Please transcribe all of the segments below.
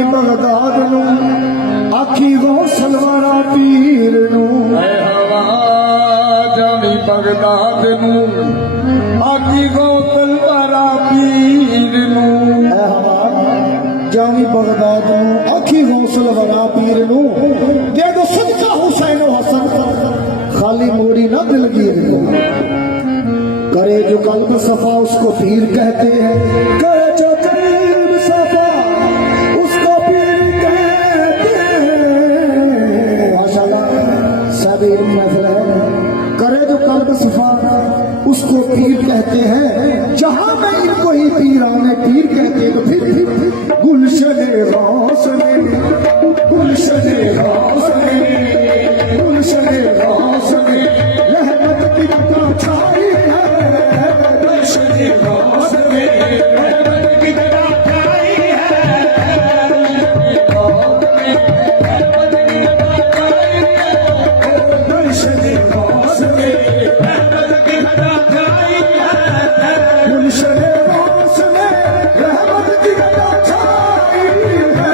Jami Baghdad नू आखी गौसल वाला पीर नू हवा जामी बगदाद नू आखी गौसल वाला पीर नू जामी बगदाद नू आखी गौसल वाला पीर नू दे दो सदका हुसैन हसन खाली मोड़ी ना दिलगीर को करे जो कल्ब सफा उसको पीर कहते हैं करे जो कल्ब सफा उसको पीर कहते हैं माशाल्लाह सभी महफिल है करे जो कल्ब सफा उसको पीर कहते हैं जहां में इनको ही पीराने पीर कहते हैं तो फिर गुलशने गौसले गुलशने गौसले गुलशने गौसले रहमत की तो छाई है गुलशने गौसले रहमत की तो छाई है गुलशने गौसले रहमत की तो छाई है गुलशने गौसले रहमत की तो छाई है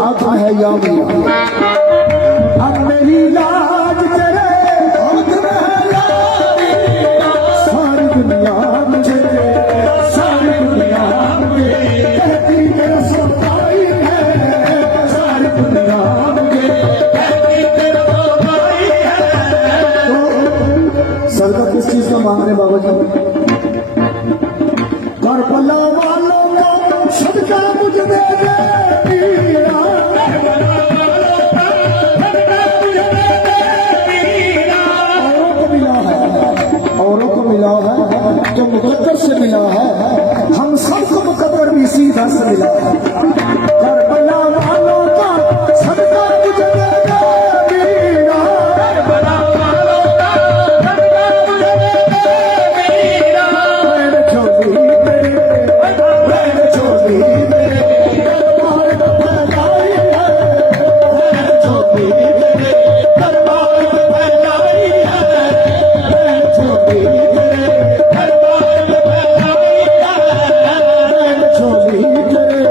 हाथ में है या मेरा अब मेरी लाज तेरे हाथ में है या मेरा सारी दुनिया मुझे सारी दुनिया मुझे कहती तेरा सौदाई है सारी दुनिया मुझे कहती तेरा सौदाई है तो सरदा किस चीज का मांग रहे बाबा जी करबला वालों का सदका मुझे दे दे जो मुकद्दर से मिला है हम सबको मुकद्दर भी सीधा से मिला है करबला वालों का सदका मुझे दे दे मीरा करबला वालों का सदका मुझे दे दे मीरा मैंने छोड़ी मेरे दरबार में फैलाई है मैंने छोड़ी मेरे दरबार में फैलाई है मैंने छोड़ी छोड़ी तेरे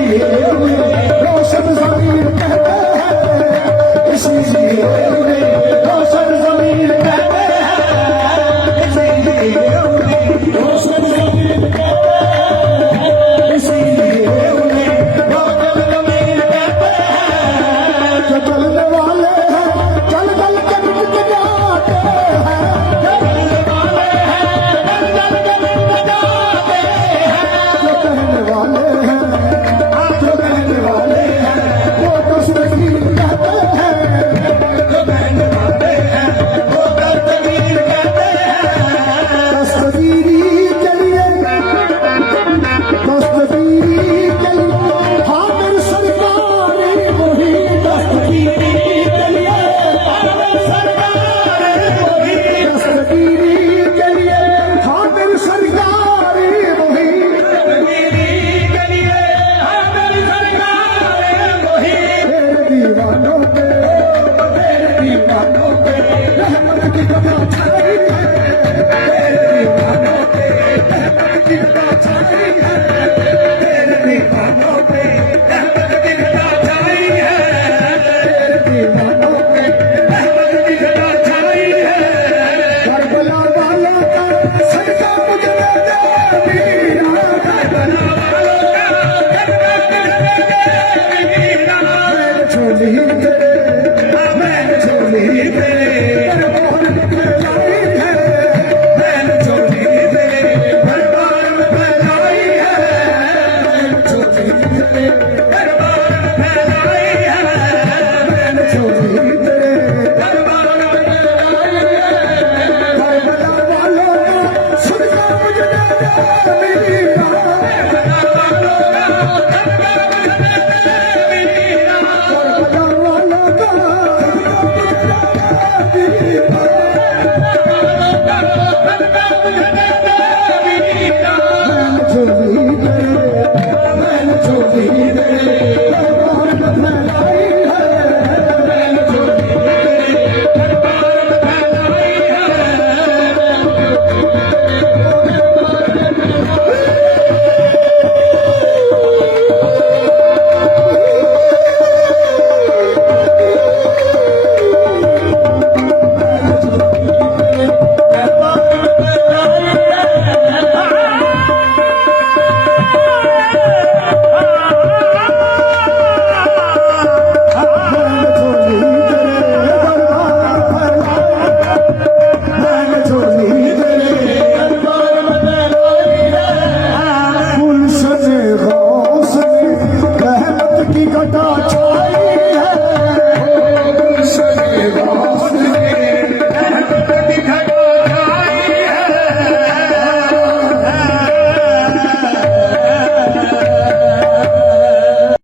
ये